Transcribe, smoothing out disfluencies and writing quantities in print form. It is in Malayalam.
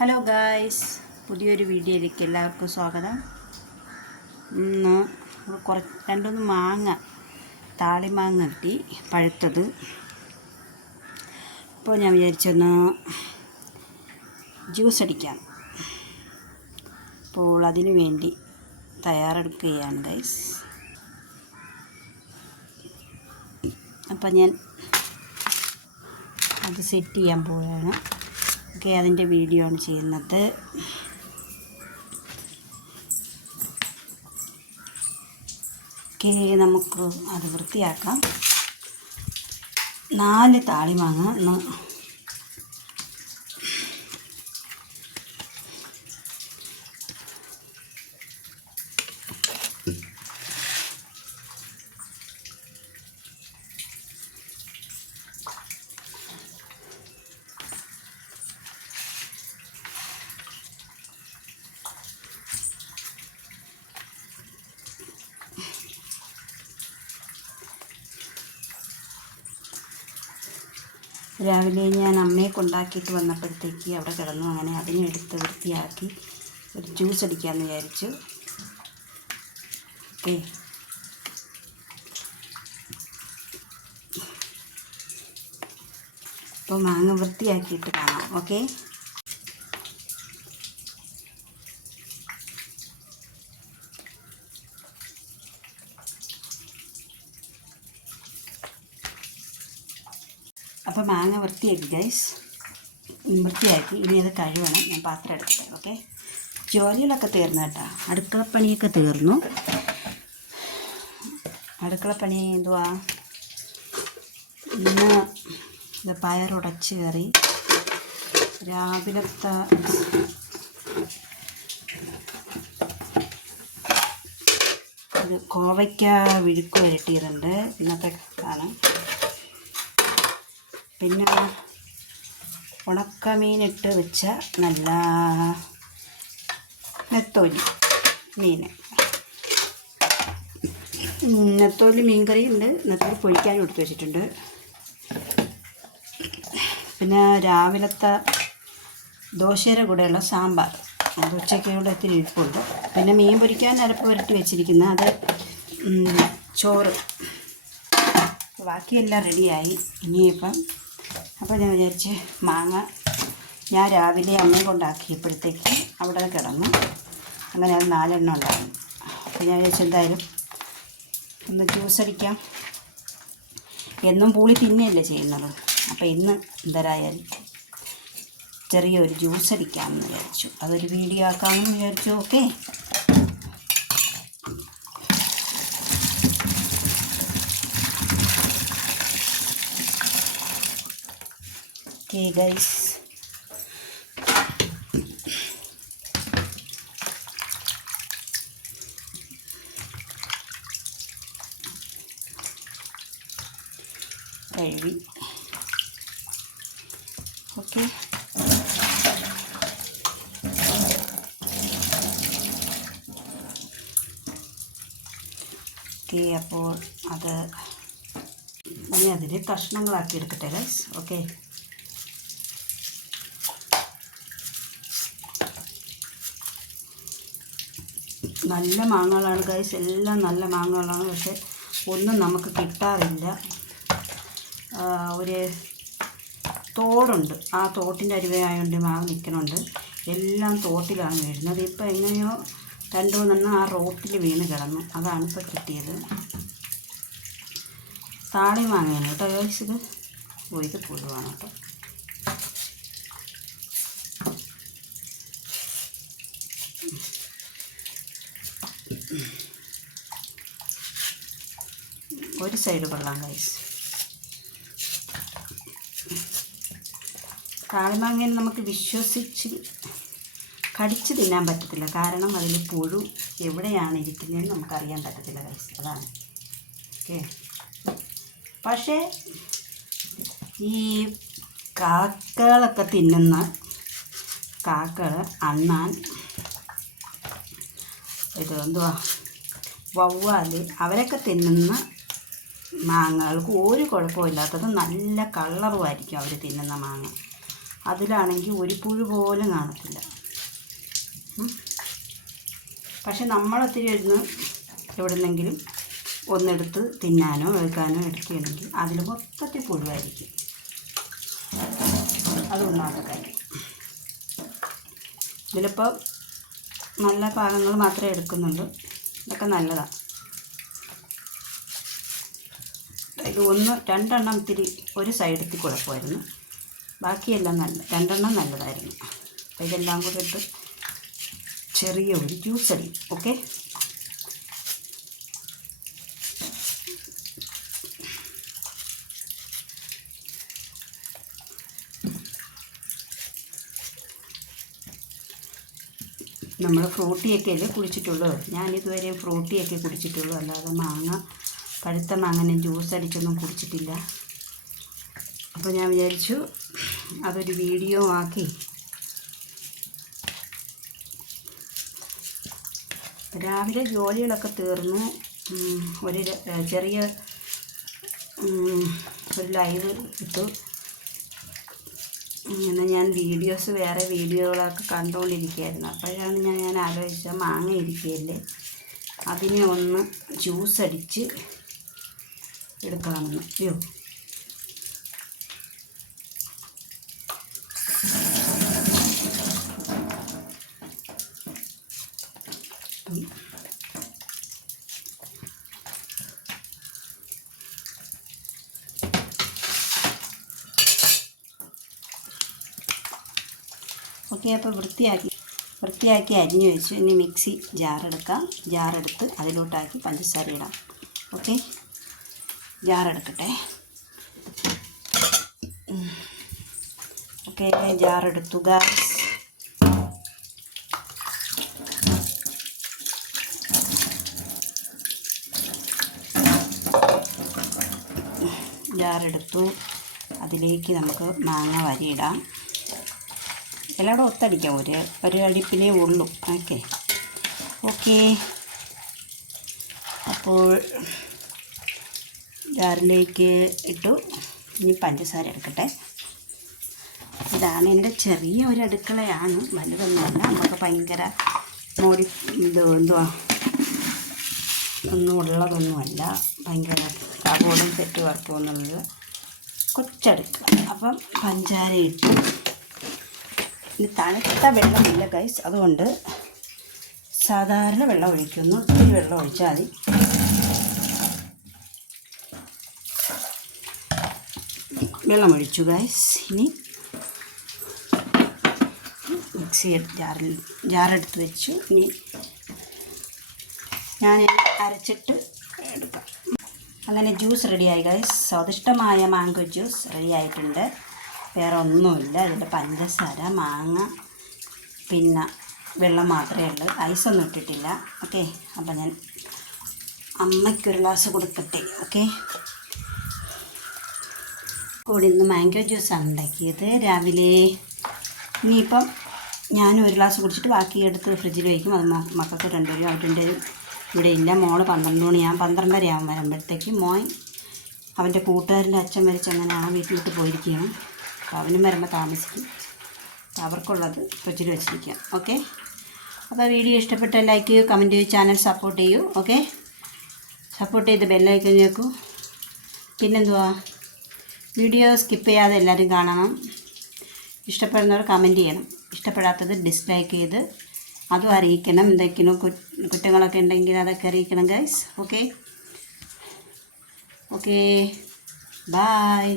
ഹലോ ഗായ്സ്, പുതിയൊരു വീഡിയോയിലേക്ക് എല്ലാവർക്കും സ്വാഗതം. ഇന്ന് രണ്ടൊന്ന് മാങ്ങ, താളിമാങ്ങ കിട്ടി, പഴുത്തത്. അപ്പോൾ ഞാൻ വിചാരിച്ചൊന്ന് ജ്യൂസ് അടിക്കാം. അപ്പോൾ അതിനു വേണ്ടി തയ്യാറെടുക്കുകയാണ് ഗൈസ്. അപ്പം ഞാൻ അത് സെറ്റ് ചെയ്യാൻ പോവുകയാണ്. ഓക്കെ, അതിൻ്റെ വീഡിയോ ആണ് ചെയ്യുന്നത്. ഓക്കെ, നമുക്ക് അത് വൃത്തിയാക്കാം. 4 താളിമാങ്ങ രാവിലെ ഞാൻ അമ്മയെ കൊണ്ടാക്കിയിട്ട് വന്നപ്പോഴത്തേക്ക് അവിടെ കിടന്നു. അങ്ങനെ അതിനെ എടുത്ത് വൃത്തിയാക്കി ഒരു ജ്യൂസ് അടിക്കാമെന്ന് വിചാരിച്ചു. ഓക്കെ, അപ്പോൾ മാങ്ങ വൃത്തിയാക്കിയിട്ട് കാണാം. ഓക്കെ, അപ്പോൾ മാങ്ങ വൃത്തിയാക്കി ഗൈസ്, വൃത്തിയാക്കി. ഇനി അത് കഴുകണം. ഞാൻ പാത്രം എടുക്കട്ടെ. ഓക്കെ, ജോലികളൊക്കെ തീർന്നു കേട്ടോ. അടുക്കളപ്പണിയൊക്കെ തീർന്നു. അടുക്കളപ്പണി എന്തുവാ, ഇന്ന് പയറുടച്ച് കറി, രാവിലത്തെ ഇത് കോവയ്ക്ക വിഴുക്ക് വരട്ടിയതുണ്ട്, ഇന്നത്തെ ആണ്. പിന്നെ ഉണക്കമീനിട്ട് വെച്ച നല്ല നെത്തോലി മീൻ, നെത്തോലി മീൻ കറി ഉണ്ട്. നെത്തോലി പൊഴിക്കാനും എടുത്ത് വെച്ചിട്ടുണ്ട്. പിന്നെ രാവിലത്തെ ദോശയുടെ കൂടെയുള്ള സാമ്പാർ, അത് ഉച്ചയ്ക്കൂടെ ഇത്തിരി ഇരിപ്പുണ്ട്. പിന്നെ മീൻ പൊരിക്കാൻ അരപ്പ് പുരട്ടി വെച്ചിരിക്കുന്ന അത് ചോറ്, ബാക്കിയെല്ലാം റെഡിയായി. ഇനിയിപ്പം അപ്പോൾ ഞാൻ വിചാരിച്ച് മാങ്ങ ഞാൻ രാവിലെ അമ്മയെ കൊണ്ടാക്കിയപ്പോഴത്തേക്ക് അവിടെ കിടന്നു. അങ്ങനെ അത് 4 എണ്ണം ഉണ്ടായിരുന്നു. അപ്പോൾ ഞാൻ വിചാരിച്ചു എന്തായാലും ഒന്ന് ജ്യൂസ് അടിക്കാം. എന്നും പൂളി തിന്നെയല്ലേ ചെയ്യുന്നത്. അപ്പോൾ ഇന്ന് എന്തരായാലും ചെറിയൊരു ജ്യൂസ് അടിക്കാമെന്ന് വിചാരിച്ചു. അതൊരു വീഡിയോ ആക്കാമെന്ന് വിചാരിച്ചു. ഓക്കെ, ഓക്കെ ഗൈസ്, കഴുകി. ഓക്കെ, ഓക്കെ, അപ്പോൾ അത് ഇനി അതിൽ കഷ്ണങ്ങളാക്കി എടുക്കട്ടെ ഗൈസ്. ഓക്കെ, നല്ല മാങ്ങകളാണ് ഗൈസ്, എല്ലാം നല്ല മാങ്ങകളാണ്. പക്ഷെ ഒന്നും നമുക്ക് കിട്ടാറില്ല. ഒരു തോടുണ്ട്, ആ തോട്ടിൻ്റെ അരുവയായതുകൊണ്ട് മാങ്ങ നിൽക്കണുണ്ട്. എല്ലാം തോട്ടിലാണ് വീഴുന്നത്. ഇപ്പോൾ എങ്ങനെയോ 2-3 ആ റോട്ടിൽ വീണ് കിടന്നു. അതാണ് ഇപ്പോൾ കിട്ടിയത്. താളി മാങ്ങയാണ് കേട്ടോ ഗൈസ്. ഇത് പുഴുവാണ് കേട്ടോ. ഒരു സൈഡ് കൊള്ളാം ഗൈസ്. താളിമാങ്ങയിൽ നമുക്ക് വിശ്വസിച്ച് കടിച്ച് തിന്നാൻ പറ്റത്തില്ല. കാരണം അതിൽ പുഴു എവിടെയാണ് ഇരിക്കുന്നതെന്ന് നമുക്കറിയാൻ പറ്റത്തില്ല ഗൈസ്. അതാണ്. ഓക്കെ, പക്ഷേ ഈ കാക്കകളൊക്കെ തിന്നുന്ന കാക്കകൾ, അണ്ണാൻ, ഇത് എന്തുവാ, വവ്വാൽ, അവരൊക്കെ തിന്നുന്ന മാങ്ങകൾക്ക് ഒരു കുഴപ്പമില്ലാത്തത് നല്ല കളറുമായിരിക്കും അവർ തിന്നുന്ന മാങ്ങ. അതിലാണെങ്കിൽ ഒരു പുഴു പോലും കാണത്തില്ല. പക്ഷെ നമ്മളൊത്തിരി ഇരുന്ന് എവിടുന്നെങ്കിലും ഒന്നെടുത്ത് തിന്നാനോ വെക്കാനോ എടുക്കുകയാണെങ്കിൽ അതിൽ മൊത്തത്തിൽ പുഴുവായിരിക്കും. അതൊന്നാമത്തെ കാര്യം. ഇതിലിപ്പോൾ നല്ല ഭാഗങ്ങൾ മാത്രമേ എടുക്കുന്നുള്ളൂ. ഇതൊക്കെ നല്ലതാണ്. ഇത് രണ്ടെണ്ണം ഇത്തിരി ഒരു സൈഡത്തിൽ കുഴപ്പമായിരുന്നു. ബാക്കിയെല്ലാം രണ്ടെണ്ണം നല്ലതായിരുന്നു. അപ്പോൾ ഇതെല്ലാം കൂടെ ഇട്ട് ചെറിയ ഒരു ജ്യൂസ് അടി. ഓക്കെ, നമ്മൾ ഫ്രൂട്ടിയൊക്കെ അല്ലേ കുടിച്ചിട്ടുള്ളൂ. ഞാനിതുവരെ ഫ്രൂട്ടിയൊക്കെ കുടിച്ചിട്ടുള്ളൂ, അല്ലാതെ പഴുത്ത മാങ്ങനെ ജ്യൂസ് അടിച്ചൊന്നും കുടിച്ചിട്ടില്ല. അപ്പോൾ ഞാൻ വിചാരിച്ചു അതൊരു വീഡിയോ ആക്കി. രാവിലെ ജോലികളൊക്കെ തീർന്നു. ഒരു ചെറിയ ഒരു ലൈവ് ഇട്ടു. അങ്ങനെ ഞാൻ വേറെ വീഡിയോകളൊക്കെ കണ്ടുകൊണ്ടിരിക്കുകയായിരുന്നു. അപ്പോഴാണ് ഞാൻ ആലോചിച്ച മാങ്ങ ഇരിക്കുകയല്ലേ, അതിനെ ഒന്ന് ജ്യൂസ് അടിച്ച് എടുക്കാമെന്ന്. അയ്യോ, ഓക്കെ. അപ്പോൾ വൃത്തിയാക്കി അരിഞ്ഞു വെച്ചു. ഇനി മിക്സി ജാറെടുക്കാം. ജാറെടുത്ത് അതിലോട്ടാക്കി പഞ്ചസാര ഇടാം. ഓക്കെ, ജാറെടുക്കട്ടെ. ഓക്കെ, ജാറെടുത്തു ഗായ്സ്. ജാറെടുത്തു. അതിലേക്ക് നമുക്ക് മാങ്ങ വരിയിടാം. എല്ലായിടും ഒത്തടിക്കാം. ഒരു അടിപ്പിലേ ഉള്ളൂ. ഓക്കെ. അപ്പോൾ ജാറിലേക്ക് ഇട്ടു. ഇനി പഞ്ചസാര എടുക്കട്ടെ. ഇതാണ് എൻ്റെ ചെറിയ ഒരു അടുക്കളയാണ്, വലുതൊന്നുമല്ല. നമുക്ക് ഭയങ്കര ഒന്നും ഉള്ളതൊന്നുമല്ല. ഭയങ്കര കബോർഡും സെറ്റ് വർക്കൊന്നുമുള്ള കൊച്ചടുക്കള. അപ്പം പഞ്ചാര ഇട്ടു. ഇനി തണുത്ത വെള്ളമില്ല ഗൈസ്, അതുകൊണ്ട് സാധാരണ വെള്ളം ഒഴിക്കുന്നു. ഇത്തിരി വെള്ളം ഒഴിച്ചാൽ മതി. വെള്ളം ഒഴിച്ചു ഗൈസ്. ഇനി മിക്സി ജാറെടുത്ത് വെച്ചു. ഇനി ഞാൻ അരച്ചിട്ട് എടുക്കാം. അങ്ങനെ ജ്യൂസ് റെഡിയായി ഗൈസ്. സ്വാദിഷ്ടമായ മാംഗോ ജ്യൂസ് റെഡിയായിട്ടുണ്ട്. വേറെ ഒന്നുമില്ല. ഇതിൽ പഞ്ചസാര, മാങ്ങ, പിന്നെ വെള്ളം മാത്രമേ ഉള്ളൂ. ഐസൊന്നും ഇട്ടിട്ടില്ല. ഓക്കെ, അപ്പം ഞാൻ അമ്മയ്ക്കൊരു ഗ്ലാസ് കൊടുക്കട്ടെ. ഓക്കെ, കൂടി ഇന്ന് മാംഗോ ജ്യൂസാണ് ഉണ്ടാക്കിയത് രാവിലെ. ഇനിയിപ്പം ഞാൻ ഒരു ഗ്ലാസ് കുടിച്ചിട്ട് ബാക്കി എടുത്ത് ഫ്രിഡ്ജിൽ വയ്ക്കും. അത് മക്കൾക്ക് രണ്ടുപേരും അവരുടെ ഇവിടെ ഇല്ല. മോള് 12 മണിയാകും, 12:30 ആകും വരുമ്പോഴത്തേക്ക്. മോൻ അവൻ്റെ കൂട്ടുകാരൻ്റെ അച്ഛൻ മരിച്ച് അങ്ങനെ ആ വീട്ടിലോട്ട് പോയിരിക്കുകയാണ്. അപ്പോൾ അവനും വരുമ്പോൾ താമസിക്കും. അവർക്കുള്ളത് ഫ്രിഡ്ജിൽ വെച്ചിരിക്കുക. ഓക്കെ, അപ്പോൾ വീഡിയോ ഇഷ്ടപ്പെട്ട ലൈക്ക് ചെയ്യൂ, കമൻറ്റ് ചെയ്യൂ, ചാനൽ സപ്പോർട്ട് ചെയ്യൂ. ഓക്കെ, സപ്പോർട്ട് ചെയ്ത് ബെല്ലൈക്കൺ ഞെക്കൂ. പിന്നെന്തുവാ, വീഡിയോ സ്കിപ്പ് ചെയ്യാതെ എല്ലാവരും കാണണം. ഇഷ്ടപ്പെടുന്നവർ കമൻറ്റ് ചെയ്യണം, ഇഷ്ടപ്പെടാത്തത് ഡിസ്ലൈക്ക് ചെയ്ത് അതും അറിയിക്കണം. എന്തെങ്കിലും കുറ്റങ്ങളൊക്കെ ഉണ്ടെങ്കിൽ അതൊക്കെ അറിയിക്കണം ഗൈസ്. Okay, by.